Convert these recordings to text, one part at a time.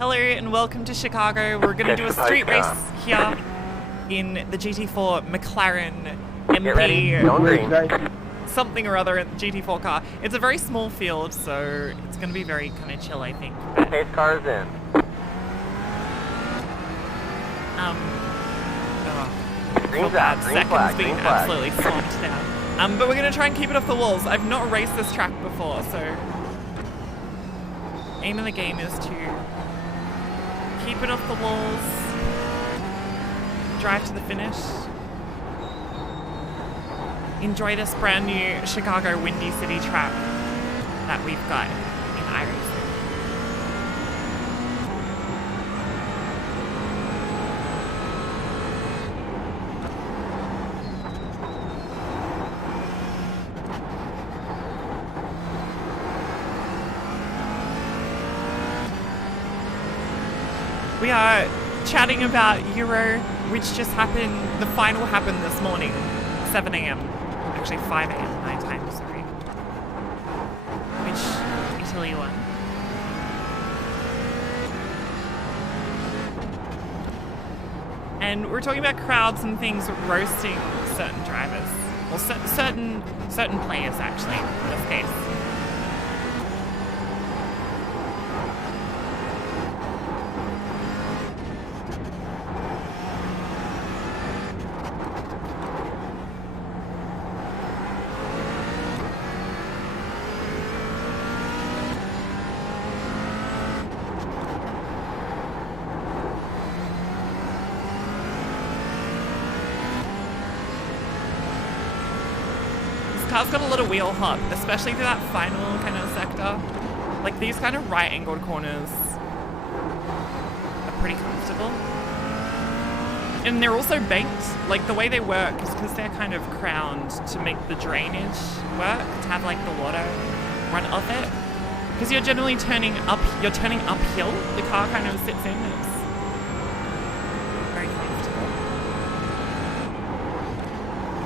Hello and welcome to Chicago. We're going to do a street race here in the GT4 McLaren MP something or other GT4 car. It's a very small field, so it's going to be very kind of chill, I think. Pace cars in. Green flag, seconds being absolutely swamped now. But we're going to try and keep it off the walls. I've not raced this track before, so aim of the game is to keep it off the walls, drive to the finish, enjoy this brand new Chicago Windy City track that we've got in iRacing. We are chatting about Euro, which just happened, the final happened this morning, 7 AM, actually 5 AM my time, sorry, which Italy won. And we're talking about crowds and things roasting certain drivers, or certain players actually, in this case. Car's got a lot of wheel hop, especially through that final kind of sector. Like these kind of right angled corners are pretty comfortable. And they're also banked, like the way they work is because they're kind of crowned to make the drainage work, to have like the water run off it. Because you're generally turning uphill, the car kind of sits in, it's very comfortable.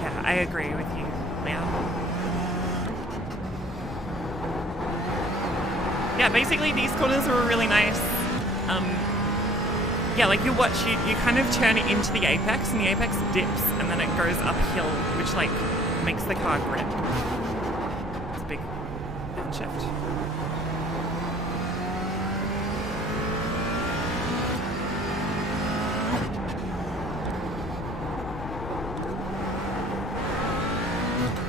Yeah, I agree with you, Leah. Yeah, basically these corners are really nice. Yeah, like you kind of turn it into the apex, and the apex dips, and then it goes uphill, which like makes the car grip. It's a big shift.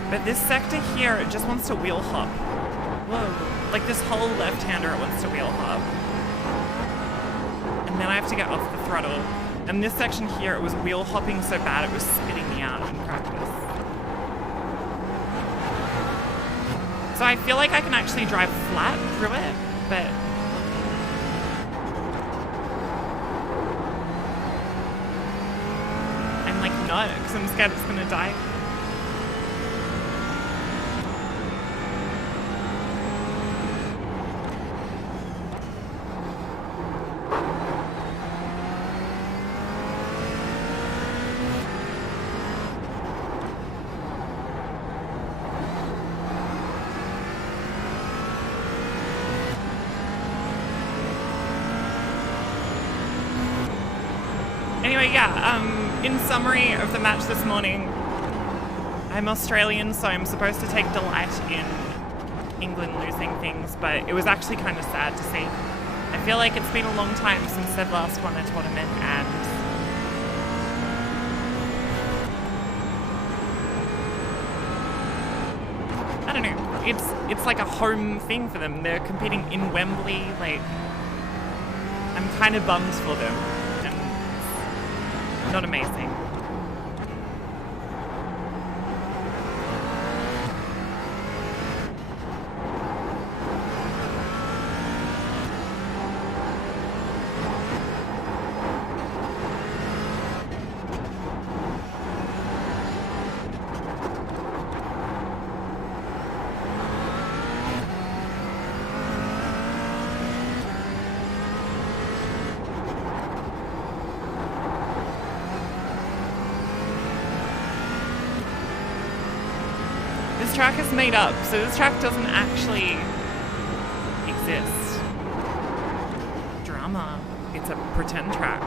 But this sector here, it just wants to wheel hop. Whoa. Like this whole left-hander, it wants to wheel hop. And then I have to get off the throttle. And this section here, it was wheel hopping so bad it was spitting me out in practice. So I feel like I can actually drive flat through it, but I'm like not, because I'm scared it's gonna die. Anyway, yeah, in summary of the match this morning, I'm Australian, so I'm supposed to take delight in England losing things, but it was actually kind of sad to see. I feel like it's been a long time since they've last won a tournament, and I don't know, it's like a home thing for them. They're competing in Wembley, like, I'm kind of bummed for them. Not amazing. This track is made up, so this track doesn't actually exist. Drunk. armor. It's a pretend track.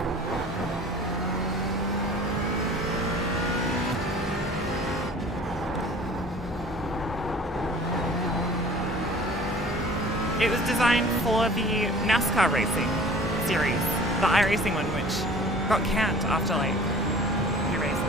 It was designed for the NASCAR racing series, the iRacing one, which got canned after like a few races.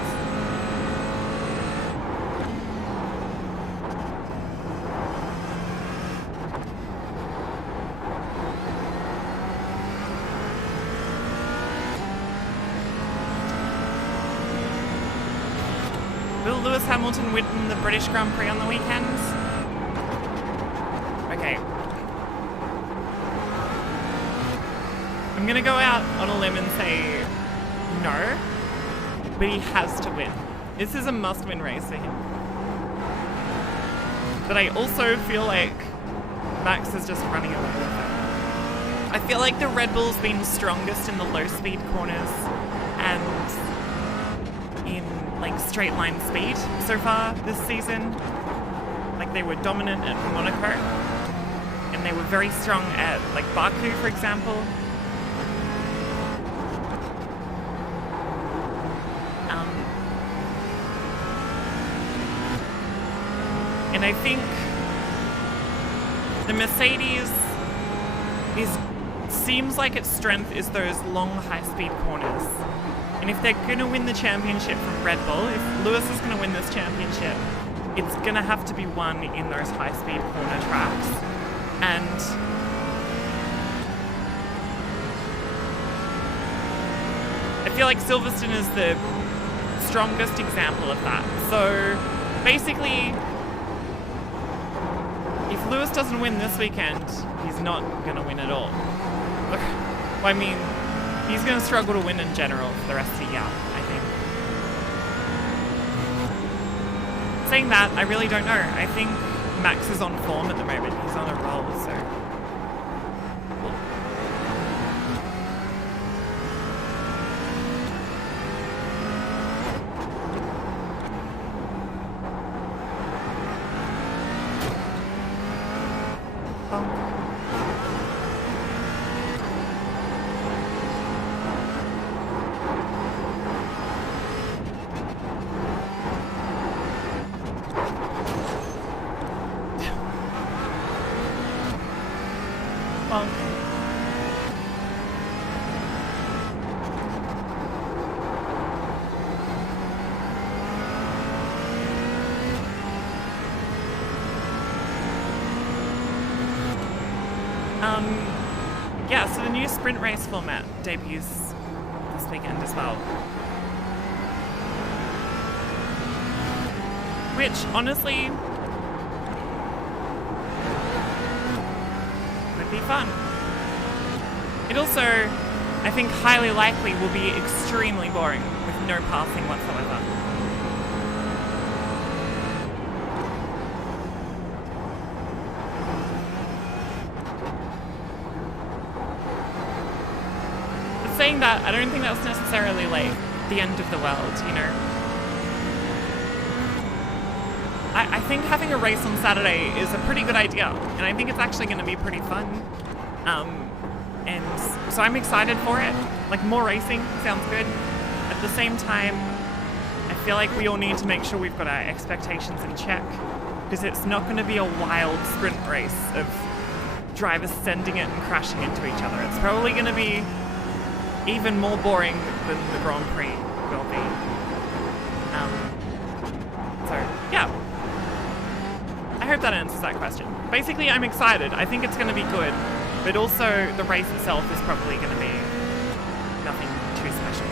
Will Lewis Hamilton win the British Grand Prix on the weekends? Okay. I'm gonna go out on a limb and say no, but he has to win. This is a must-win race for him. But I also feel like Max is just running away with it. I feel like the Red Bull's been strongest in the low-speed corners and in like straight line speed so far this season. Like they were dominant at Monaco, and they were very strong at like Baku, for example. And I think the Mercedes seems like its strength is those long high-speed corners. And if they're going to win the championship from Red Bull, if Lewis is going to win this championship, it's going to have to be won in those high-speed corner tracks. And I feel like Silverstone is the strongest example of that. So basically, if Lewis doesn't win this weekend, he's not going to win at all. Well, I mean, he's going to struggle to win in general for the rest of the year, I think. Saying that, I really don't know. I think Max is on form at the moment. He's on a roll, so... Yeah, so the new sprint race format debuts this weekend as well. Which, honestly, would be fun. It also, I think, highly likely will be extremely boring with no passing whatsoever. Saying that, I don't think that's necessarily like the end of the world, you know. I think having a race on Saturday is a pretty good idea, and I think it's actually going to be pretty fun. And so I'm excited for it. Like, more racing sounds good. At the same time, I feel like we all need to make sure we've got our expectations in check, because it's not going to be a wild sprint race of drivers sending it and crashing into each other. It's probably going to be even more boring than the Grand Prix will be. So, yeah. I hope that answers that question. Basically, I'm excited. I think it's going to be good, but also the race itself is probably going to be nothing too special.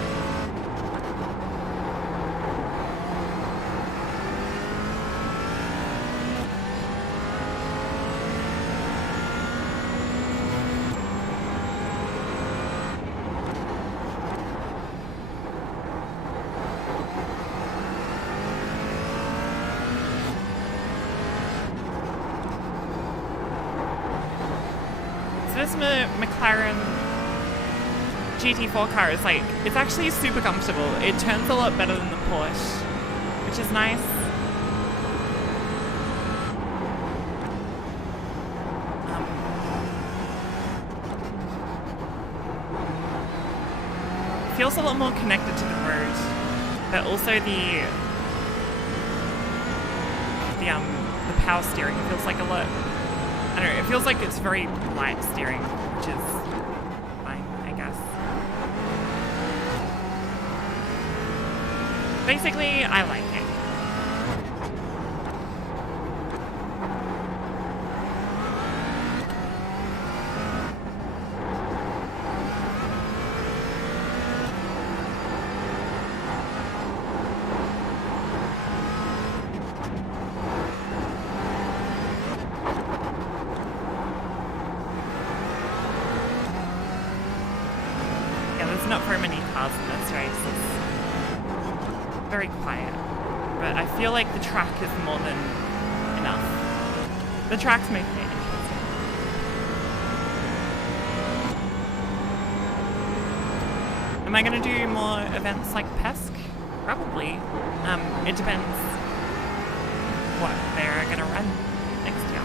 This McLaren GT4 car is like, it's actually super comfortable. It turns a lot better than the Porsche, which is nice. feels a lot more connected to the road, but also the power steering feels like a lot. I don't know. It feels like it's very light steering, which is fine, I guess. Basically, I like it. Not very many cars in this race. It's very quiet, but I feel like the track is more than enough. The tracks make it interesting. Am I going to do more events like Pesk? Probably. It depends what they're going to run next year.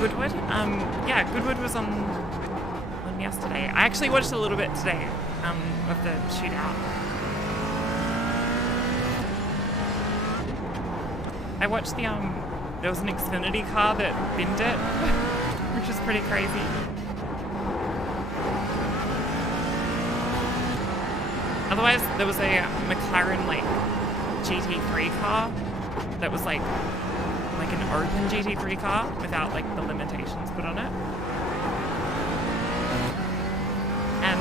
Goodwood? Yeah, Goodwood was on yesterday. I actually watched a little bit today of the shootout. I watched the there was an Xfinity car that binned it, which is pretty crazy. Otherwise, there was a McLaren like GT3 car that was like an open GT3 car without like the limitations put on it. And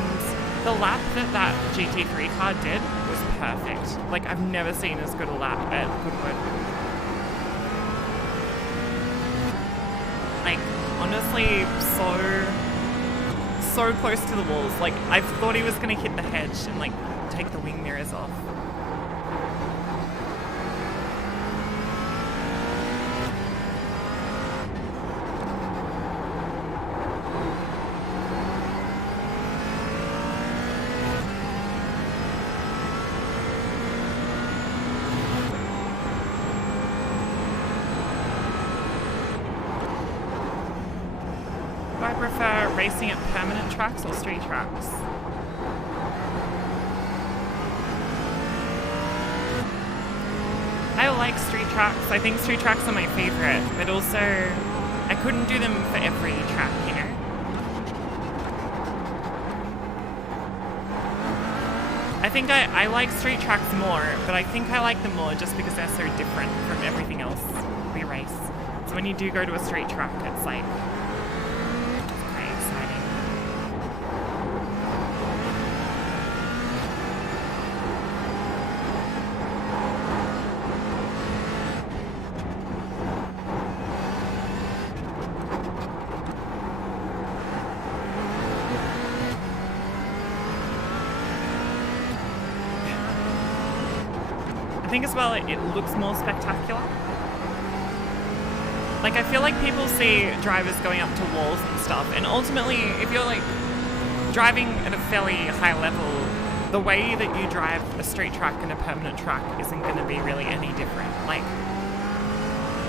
the lap that GT3 car did was perfect. Like I've never seen as good a lap at Goodwood. Like honestly, so close to the walls. Like I thought he was gonna hit the hedge and like take the wing mirrors off. Racing at permanent tracks or street tracks? I like street tracks. I think street tracks are my favorite, but also I couldn't do them for every track, you know? I think I like street tracks more, but I think I like them more just because they're so different from everything else we race. So when you do go to a street track, it's like I think as well it looks more spectacular. Like I feel like people see drivers going up to walls and stuff, and ultimately if you're like driving at a fairly high level, the way that you drive a street track and a permanent track isn't going to be really any different. Like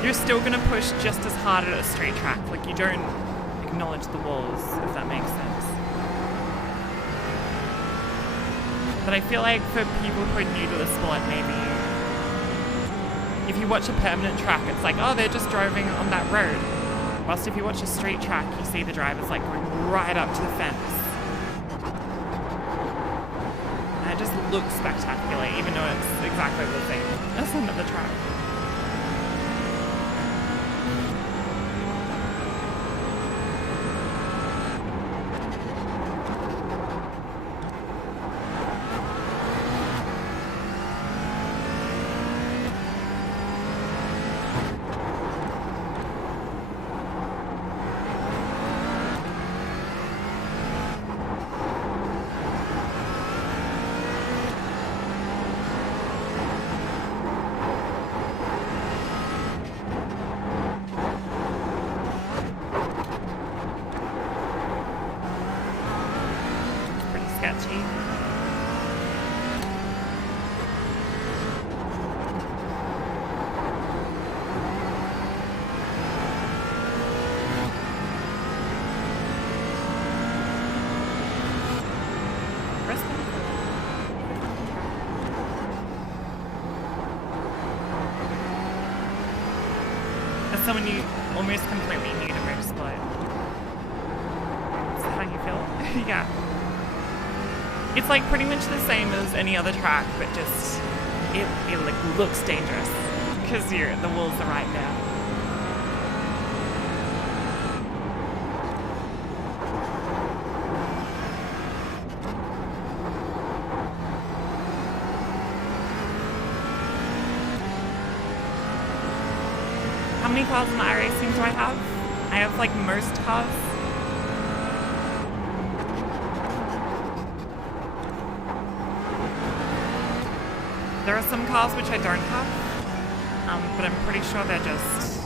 you're still going to push just as hard at a straight track. Like you don't acknowledge the walls, if that makes sense. But I feel like for people who are new to the sport, maybe if you watch a permanent track, it's like, oh, they're just driving on that road. Whilst if you watch a straight track, you see the drivers like going right up to the fence. And it just looks spectacular, even though it's exactly the same as another track. sketchy. As someone you almost completely new to motorsport, is that how you feel? Yeah. It's like pretty much the same as any other track, but just it like looks dangerous because the walls are right there. How many cars in iRacing do I have? I have like most cars. There are some cars which I don't have, but I'm pretty sure they're just...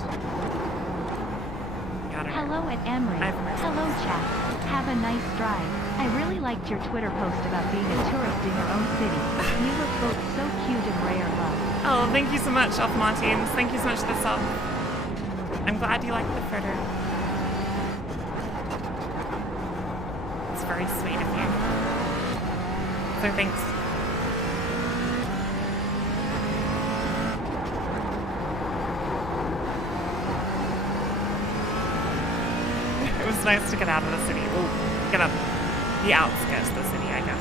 Yeah, I don't know. Hello at Emery. Hello chat. Have a nice drive. I really liked your Twitter post about being a tourist in your own city. You look both so cute and rare love. Oh, thank you so much, Off Martins. Thank you so much for the sub. I'm glad you liked the photo. It's very sweet of you. So thanks. It was nice to get out of the city. Ooh, get up the outskirts of the city, I guess.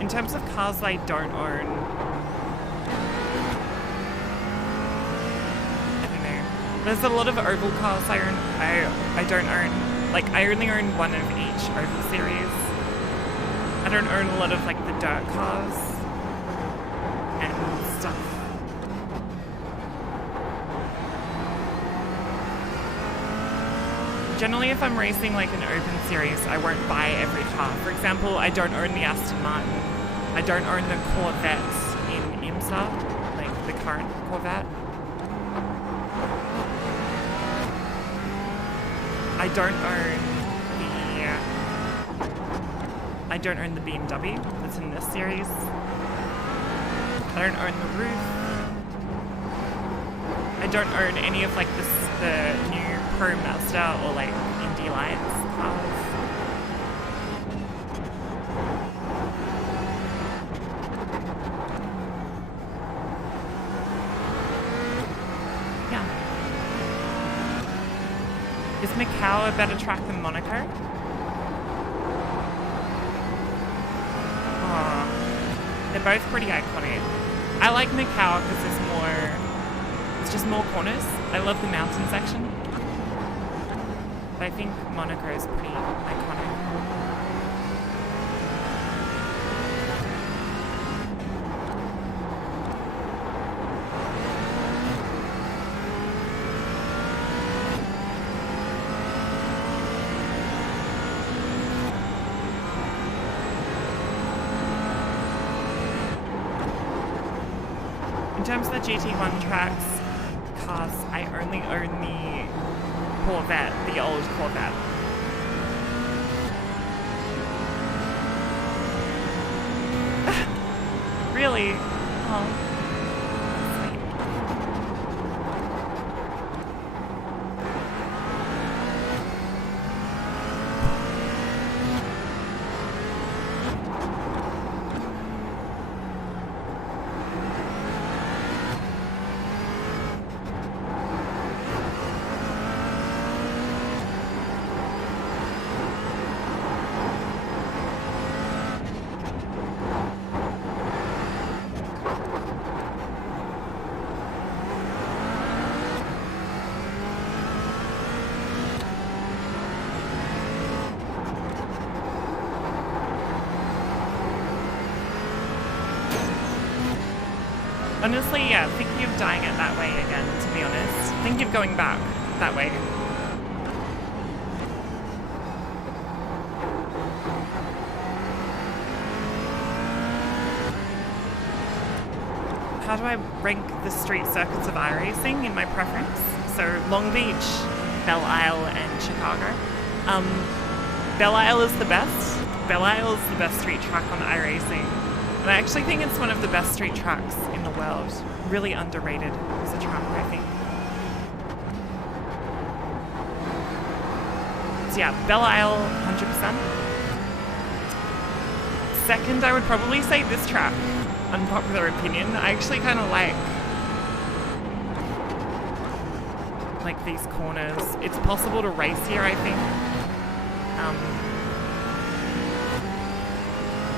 In terms of cars I don't own, I don't know. There's a lot of oval cars I don't own. Like I only own one of each oval series. I don't own a lot of like the dirt cars and stuff. Generally, if I'm racing like an open series, I won't buy every car. For example, I don't own the Aston Martin. I don't own the Corvettes in IMSA, like the current Corvette. I don't own the BMW that's in this series. I don't own the roof. I don't own any of like the new Pro Mazda or like Indy Lights cars. Yeah. Is Macau a better track than Monaco? Oh, they're both pretty iconic. I like Macau because it's just more corners. I love the mountain section. But I think Monaco is pretty iconic. In terms of the GT1 tracks, cars, I only own the Corvette, the old Corvette. Really? Oh. Sweet. Honestly, yeah, thinking of dying it that way again, to be honest. Thinking of going back that way. how do I rank the street circuits of iRacing in my preference? So Long Beach, Belle Isle, and Chicago. Belle Isle is the best. Belle Isle is the best street track on iRacing. And I actually think it's one of the best street tracks in the world. Really underrated as a track, I think. So yeah, Belle Isle, 100%. Second, I would probably say this track. Unpopular opinion. I actually kind of like these corners. It's possible to race here, I think.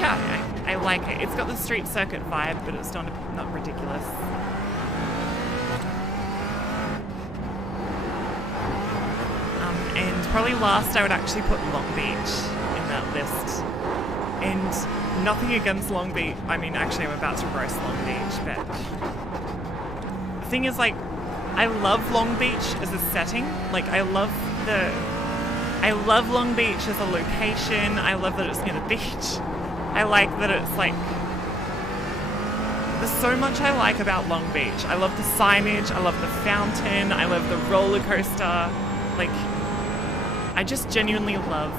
Yeah, I like it. It's got the street circuit vibe, but it's not ridiculous. And probably last, I would actually put Long Beach in that list. And nothing against Long Beach. I mean, actually, I'm about to roast Long Beach, but the thing is, like, I love Long Beach as a setting. Like, I love Long Beach as a location. I love that it's near the beach. I like that it's like, there's so much I like about Long Beach. I love the signage. I love the fountain. I love the roller coaster. Like, I just genuinely love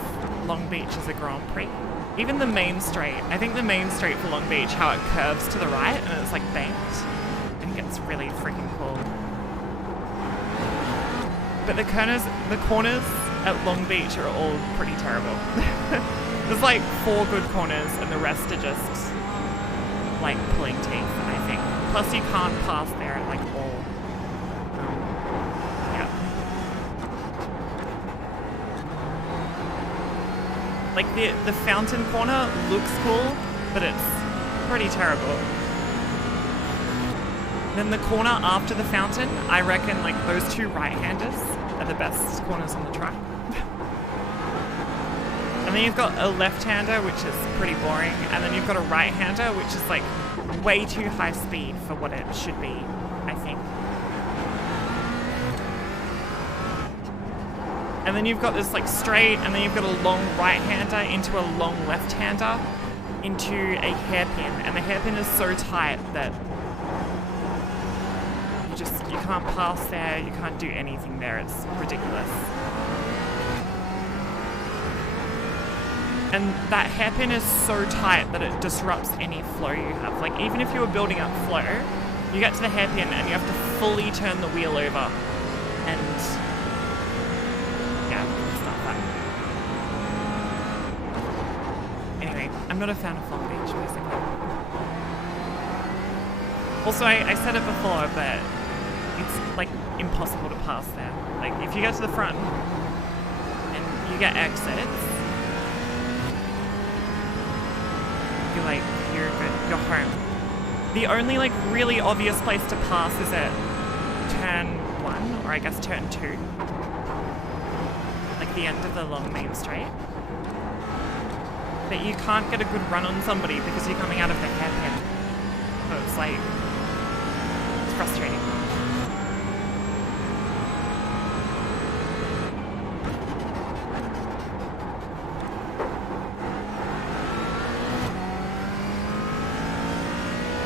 Long Beach as a Grand Prix. Even the main straight. I think the main straight for Long Beach, how it curves to the right and it's like banked. I think it's really freaking cool. But the corners at Long Beach are all pretty terrible. There's like 4 good corners and the rest are just like pulling teeth, I think. Plus you can't pass there at like all. Yeah. Like the fountain corner looks cool, but it's pretty terrible. Then the corner after the fountain, I reckon like those 2 right-handers are the best corners on the track. And then you've got a left-hander, which is pretty boring, and then you've got a right-hander, which is like way too high speed for what it should be, I think. And then you've got this like straight, and then you've got a long right-hander into a long left-hander into a hairpin, and the hairpin is so tight that you can't pass there, you can't do anything there, it's ridiculous. And that hairpin is so tight that it disrupts any flow you have. Like, even if you were building up flow, you get to the hairpin and you have to fully turn the wheel over. And yeah, it's not fun. Anyway, I'm not a fan of Long Beach, basically. Also, I said it before, but it's like impossible to pass there. Like, if you get to the front and you get exits, you're good, you're home. The only like really obvious place to pass is at turn 1, or I guess turn 2. Like the end of the long main straight. But you can't get a good run on somebody because you're coming out of the hairpin. So it's like, it's frustrating.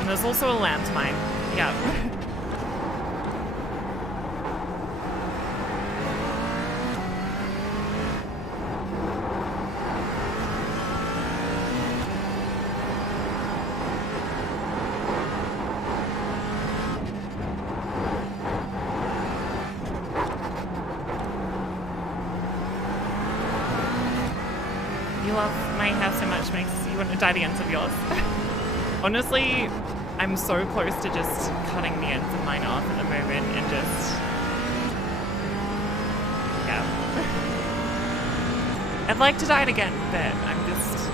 There's also a landmine. Yeah. You love my hair so much, makes you want to dye the ends of yours. Honestly, I'm so close to just cutting the ends of mine off at the moment and just, yeah. I'd like to dye it again, but I'm just,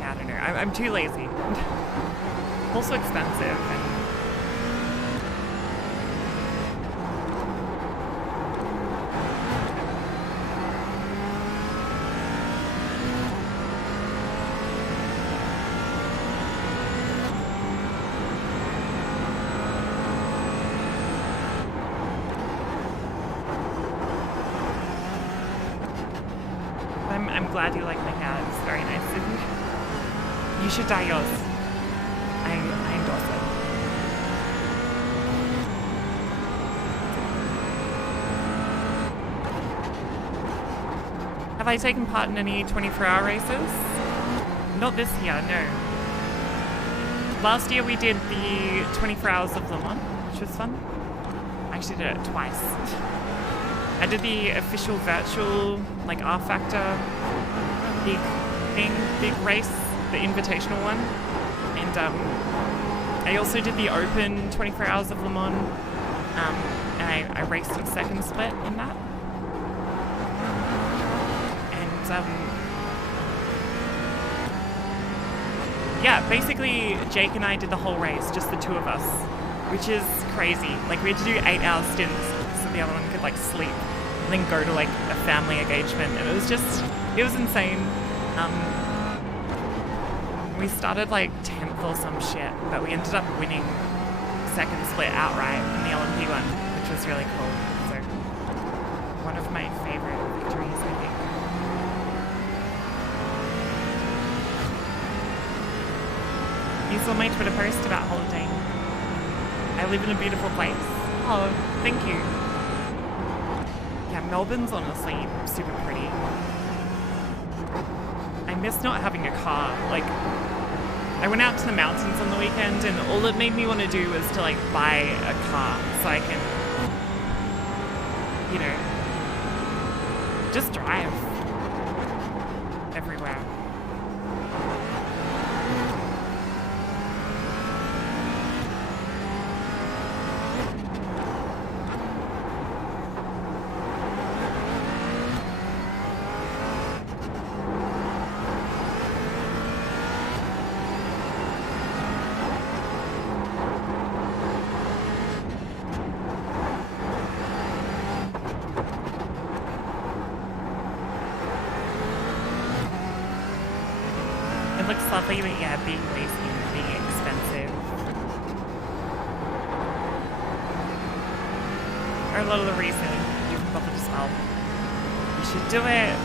yeah, I don't know. I'm too lazy. Also expensive and I'm glad you like my hair. It's very nice. You should dye yours. I Dorset. Have I taken part in any 24-hour races? Not this year, no. Last year we did the 24 hours of Le Mans, which was fun. I actually did it twice. I did the official virtual, like R Factor, big race, the invitational one. And I also did the open 24 hours of Le Mans. And I raced in second split in that. Yeah, basically Jake and I did the whole race, just the two of us, which is crazy. Like we had to do 8-hour stints so the other one could like sleep and then go to like a family engagement, and it was insane. We started like 10th or some shit, but we ended up winning second split outright in the LMP one, which was really cool. So one of my favorite victories, I think. You saw my Twitter post about holidaying. I live in a beautiful place. Oh, thank you. Yeah, Melbourne's honestly super pretty. I miss not having a car. Like, I went out to the mountains on the weekend and all it made me want to do was to like buy a car so I can, you know, just drive everywhere. Lovely, but yeah, being lazy and being expensive are a lot of the reason you can bother to sell. You should do it.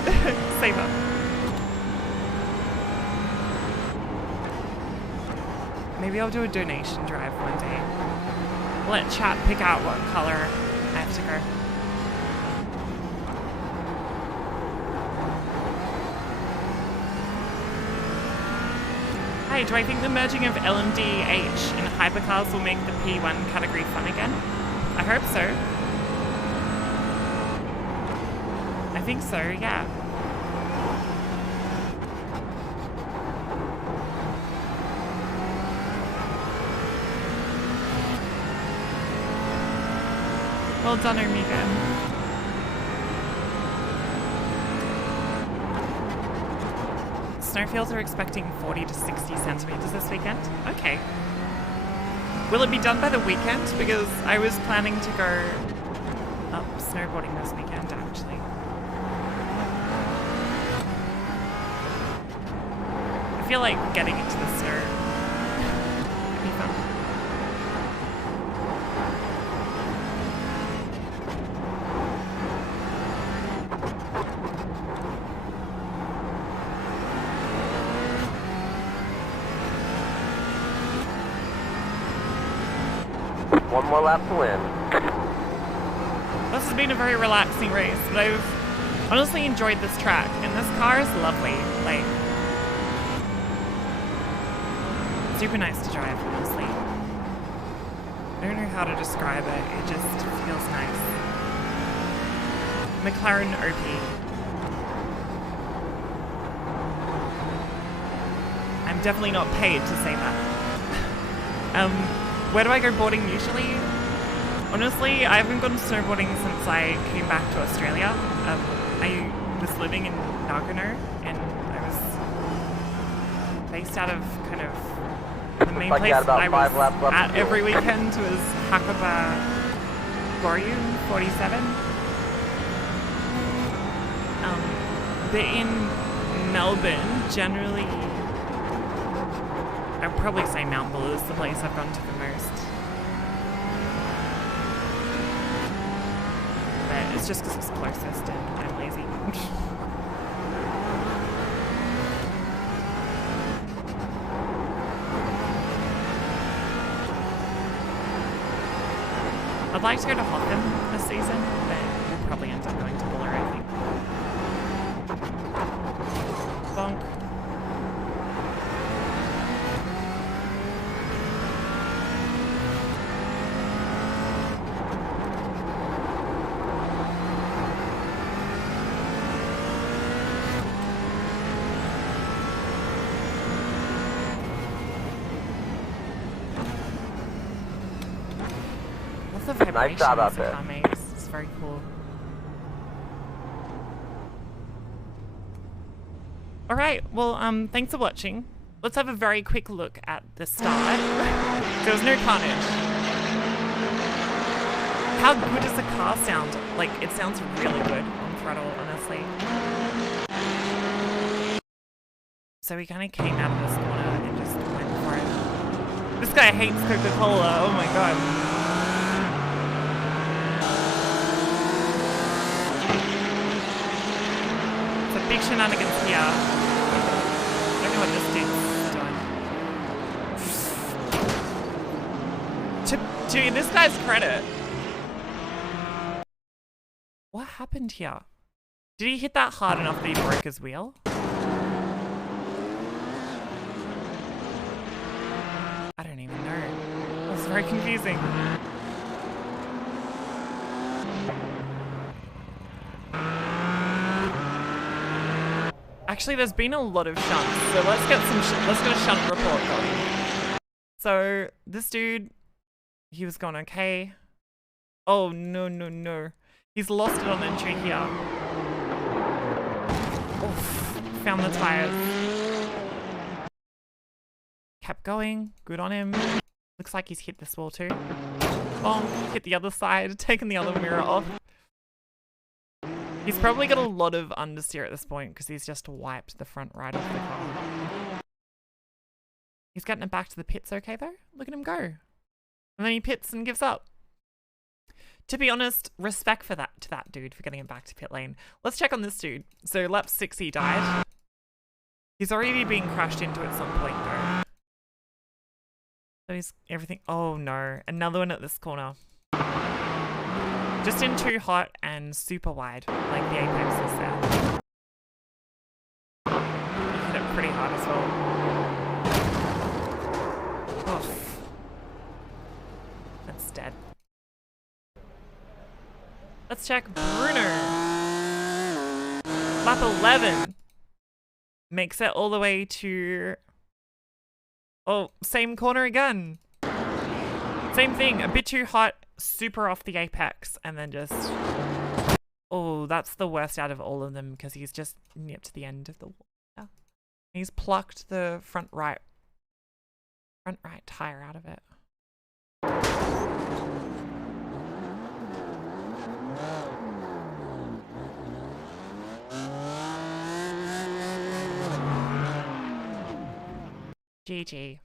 Save up. Maybe I'll do a donation drive one day. Let chat pick out what color I have to go. Hi, do I think the merging of LMDH and hypercars will make the P1 category fun again? I hope so. I think so, yeah. Well done, Omega. Snowfields are expecting 40 to 60 centimeters this weekend. Okay. Will it be done by the weekend? Because I was planning to go up snowboarding this weekend, actually. I feel like getting into the snow would be fun. One more lap to win. This has been a very relaxing race, but I've honestly enjoyed this track, and this car is lovely. Like, super nice to drive, honestly. I don't know how to describe it, it just feels nice. McLaren OP. I'm definitely not paid to say that. Where do I go boarding usually? Honestly, I haven't gone snowboarding since I came back to Australia. I was living in Nagano, and I was based out of kind of the main place that I was at every weekend was Hakuba Goryu 47. But in Melbourne, generally, I'd probably say Mount Buller is the place I've gone to the most. But it's just because it's closest and I'm lazy. I'd like to go to Hotham this season, but we'll probably end up going to Buller, I think. Bonk. Nice job out there. It's very cool. Alright, well, thanks for watching. Let's have a very quick look at the start. There was no carnage. How good does the car sound? Like, it sounds really good on throttle, honestly. So we kind of came out of this corner and just went for it. This guy hates Coca-Cola, oh my god. Big shenanigans here. I don't know what this dude's doing. To this guy's credit. What happened here? Did he hit that hard enough that he broke his wheel? I don't even know. That's very confusing. Actually, there's been a lot of shunts, so let's get a shunt report going. So this dude, he was going okay. Oh no no no! He's lost it on entry here. Oof, found the tires. Kept going. Good on him. Looks like he's hit this wall too. Oh, hit the other side. Taken the other mirror off. He's probably got a lot of understeer at this point because he's just wiped the front right off the car. He's getting it back to the pits okay though. Look at him go. And then he pits and gives up. To be honest, respect for that to that dude for getting it back to pit lane. Let's check on this dude. So lap 6 he died. He's already being crashed into at some point though. So he's everything. Oh no, another one at this corner. Just in too hot and super wide, like the apex is there. He hit it pretty hard as well. Oof. That's dead. Let's check Bruno. Lap 11. Makes it all the way to... Oh, same corner again. Same thing, a bit too hot. Super off the apex and then just oh, that's the worst out of all of them because he's just nipped the end of the wall. Yeah. He's plucked the front right tire out of it. GG.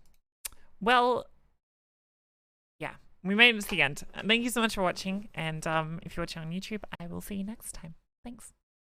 Well, yeah. We made it to the end. Thank you so much for watching, and if you're watching on YouTube, I will see you next time. Thanks.